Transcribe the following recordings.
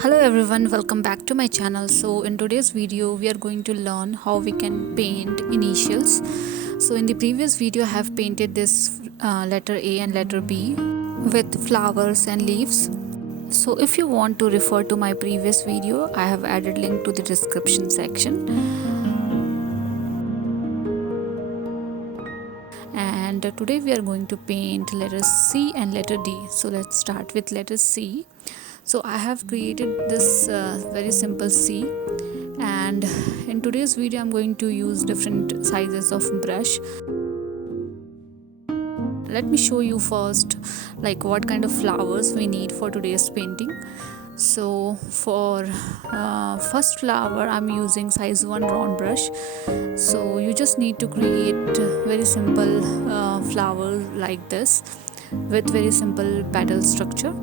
Hello everyone, welcome back to my channel. So in today's video we are going to learn how we can paint initials. So in the previous video I have painted this letter A and letter B with flowers and leaves. So if you want to refer to my previous video, I have added link to the description section. And today we are going to paint letters C and letter D. So let's start with letter C. So I have created this very simple C, and in today's video I'm going to use different sizes of brush. Let me show you first like what kind of flowers we need for today's painting. So for first flower I'm using size 1 round brush. So you just need to create very simple flower like this with very simple petal structure.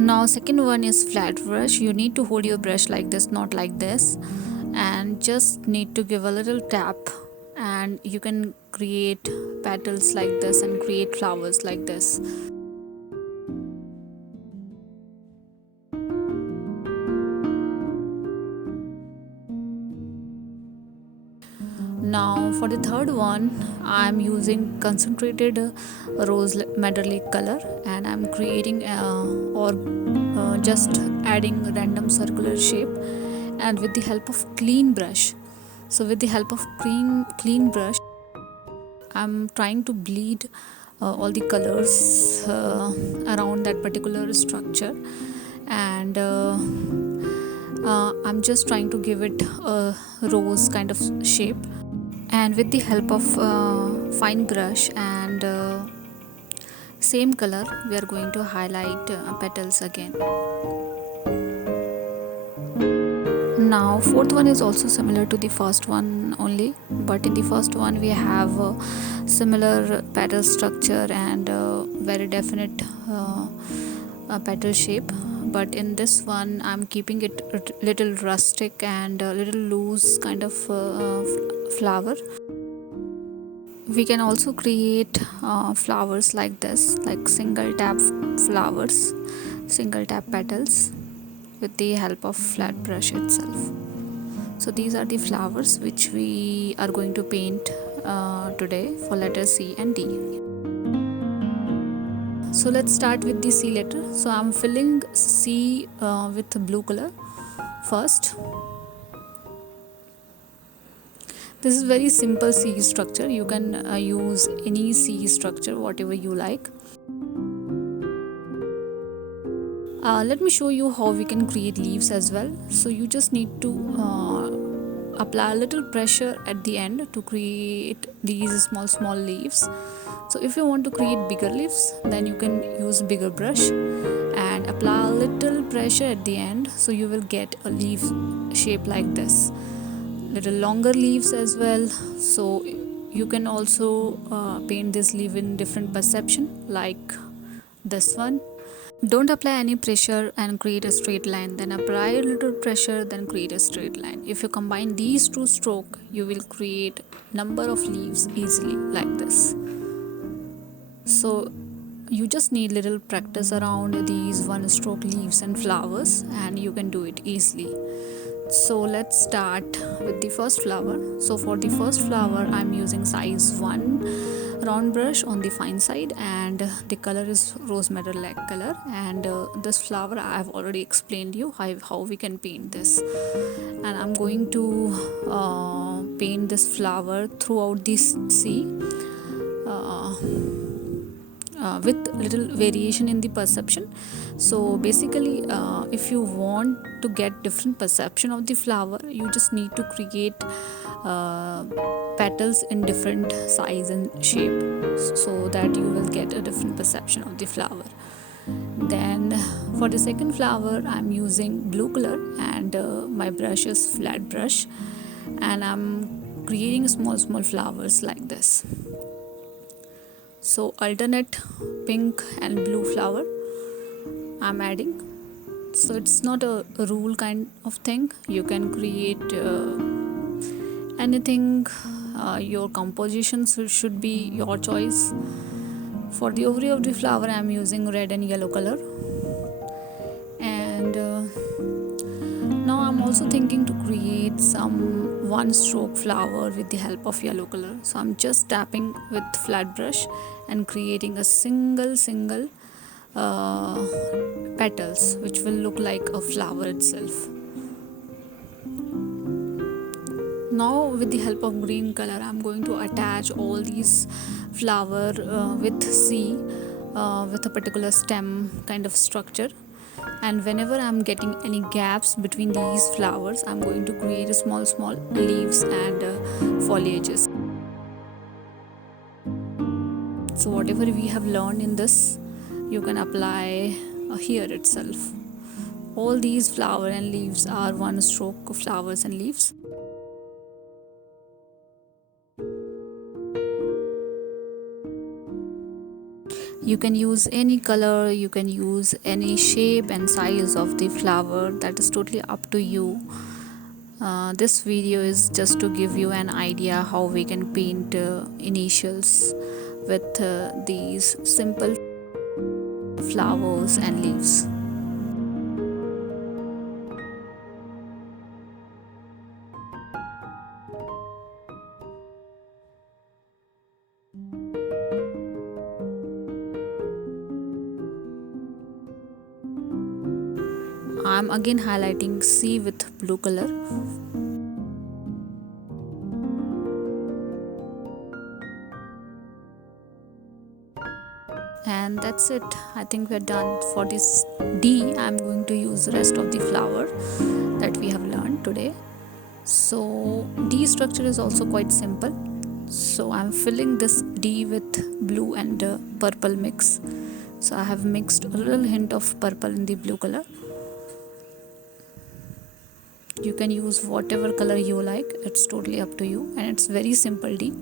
Now second one is flat brush. You need to hold your brush like this, not like this, and just need to give a little tap and you can create petals like this and create flowers like this. Now for the third one I'm using concentrated rose madder color, and I'm creating just adding random circular shape, and with the help of clean brush. So with the help of clean brush I'm trying to bleed all the colors around that particular structure, and I'm just trying to give it a rose kind of shape. And with the help of fine brush and same color we are going to highlight petals again. Now fourth one is also similar to the first one only, but in the first one we have similar petal structure and very definite petal shape, but in this one I'm keeping it a little rustic and a little loose kind of flower. We can also create flowers like this, like single tap flowers, single tap petals with the help of flat brush itself. So these are the flowers which we are going to paint today for letter C and D. So let's start with the C letter. So I'm filling C with blue color first. This is very simple C structure. You can use any C structure, whatever you like. Let me show you how we can create leaves as well. So you just need to apply a little pressure at the end to create these small leaves. So if you want to create bigger leaves, then you can use bigger brush and apply a little pressure at the end, so you will get a leaf shape like this. Little longer leaves as well. So you can also paint this leaf in different perception like this one. Don't apply any pressure and create a straight line, then apply a little pressure, then create a straight line. If you combine these two strokes, you will create number of leaves easily like this. So you just need little practice around these one stroke leaves and flowers, and you can do it easily. So let's start with the first flower. So for the first flower I'm using size 1 round brush on the fine side, and the color is rose madder color, and this flower I have already explained you how we can paint this, and I'm going to paint this flower throughout this C with little variation in the perception. So basically if you want to get different perception of the flower, you just need to create petals in different size and shape, so that you will get a different perception of the flower. Then for the second flower I'm using blue color, and my brush is flat brush, and I'm creating small flowers like this. So alternate pink and blue flower I'm adding. So it's not a rule kind of thing. You can create anything. Your compositions should be your choice. For the ovary of the flower I'm using red and yellow color, and now I'm also thinking to create some one stroke flower with the help of yellow color. So I'm just tapping with flat brush and creating a single uh, petals which will look like a flower itself. Now with the help of green color I'm going to attach all these flower with C with a particular stem kind of structure, and whenever I'm getting any gaps between these flowers I'm going to create a small leaves and foliages. So whatever we have learned in this you can apply here itself. All these flower and leaves are one stroke flowers and leaves. You can use any color, you can use any shape and size of the flower, that is totally up to you. This video is just to give you an idea how we can paint initials with these simple flowers and leaves. I'm again highlighting C with blue color. And that's it. I think we're done. For this D, I'm going to use the rest of the flower that we have learned today. So D structure is also quite simple. So I'm filling this D with blue and purple mix. So I have mixed a little hint of purple in the blue color. You can use whatever color you like, it's totally up to you, and it's very simple D.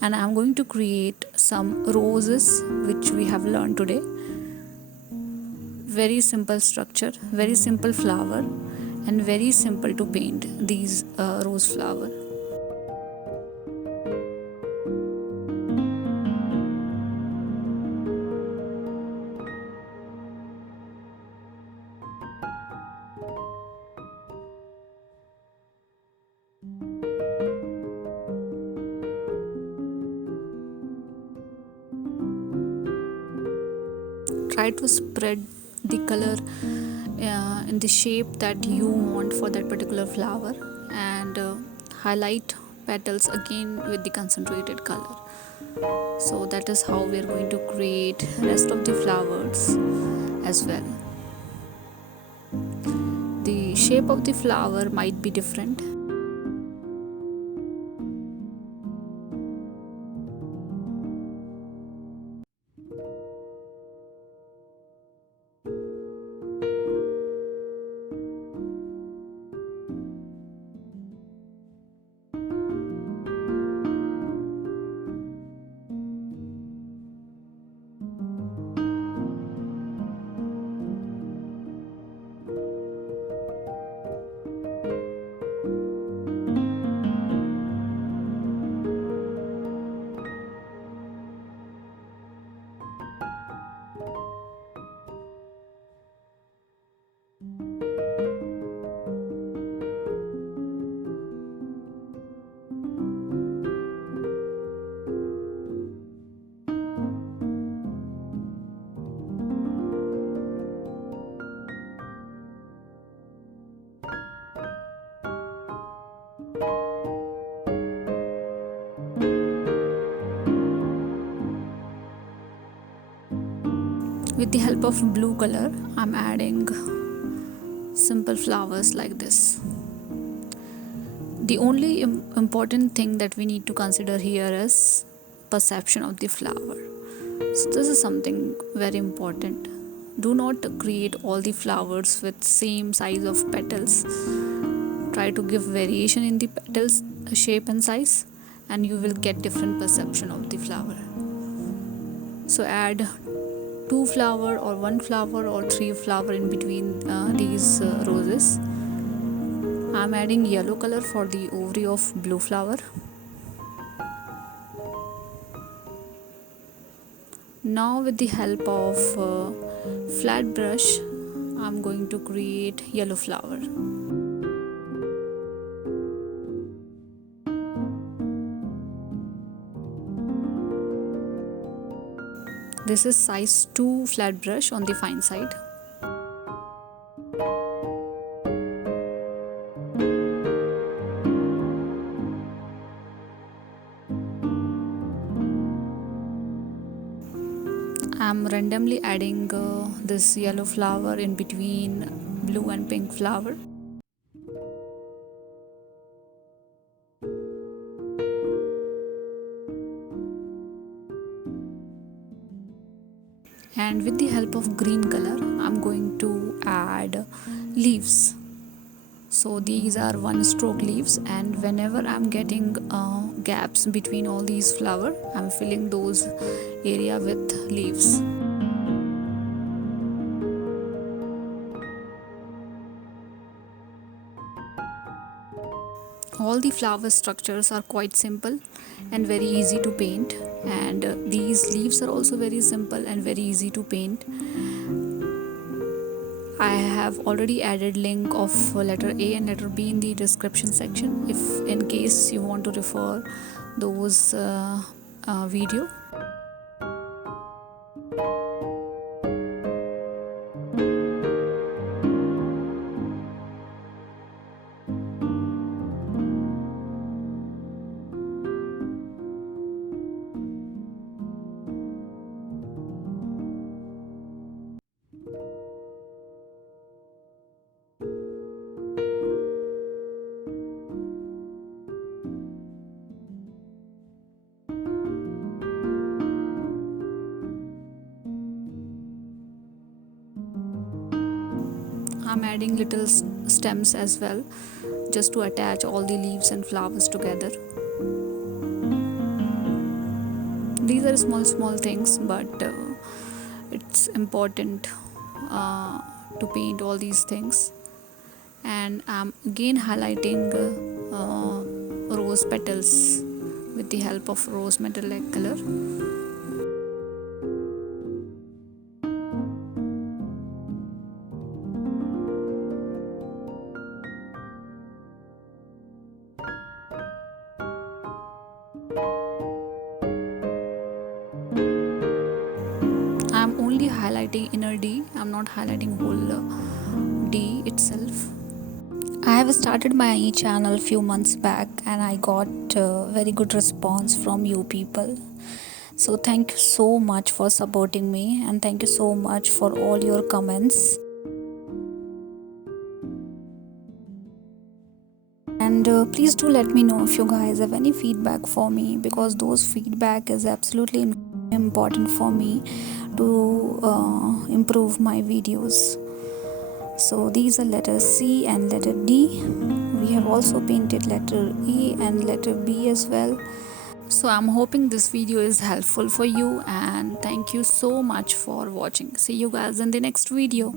And I'm going to create some roses which we have learned today. Very simple structure, very simple flower, and very simple to paint these rose flower. Try to spread the color in the shape that you want for that particular flower, and highlight petals again with the concentrated color. So that is how we are going to create rest of the flowers as well. The shape of the flower might be different. With the help of blue color, I'm adding simple flowers like this. The only important thing that we need to consider here is perception of the flower. So this is something very important. Do not create all the flowers with same size of petals. Try to give variation in the petals shape and size, and you will get different perception of the flower. So add 2 flower or 1 flower or 3 flower in between these roses. I'm adding yellow color for the ovary of blue flower. Now with the help of flat brush I'm going to create yellow flower. This is size 2 flat brush on the fine side. I'm randomly adding this yellow flower in between blue and pink flower. And with the help of green color, I'm going to add leaves. So these are one stroke leaves, and whenever I'm getting gaps between all these flower, I'm filling those area with leaves. All the flower structures are quite simple and very easy to paint, and these leaves are also very simple and very easy to paint. I have already added link of letter A and letter B in the description section if in case you want to refer those video. I'm adding little stems as well, just to attach all the leaves and flowers together. These are small things, but it's important to paint all these things. And I'm again highlighting rose petals with the help of rose metallic color. I'm only highlighting inner D, I'm not highlighting whole D itself. I have started my channel few months back and I got very good response from you people. So thank you so much for supporting me, and thank you so much for all your comments. And please do let me know if you guys have any feedback for me, because those feedback is absolutely important for me to improve my videos. So these are letter C and letter D. We have also painted letter E and letter B as well. So I'm hoping this video is helpful for you, and thank you so much for watching. See you guys in the next video.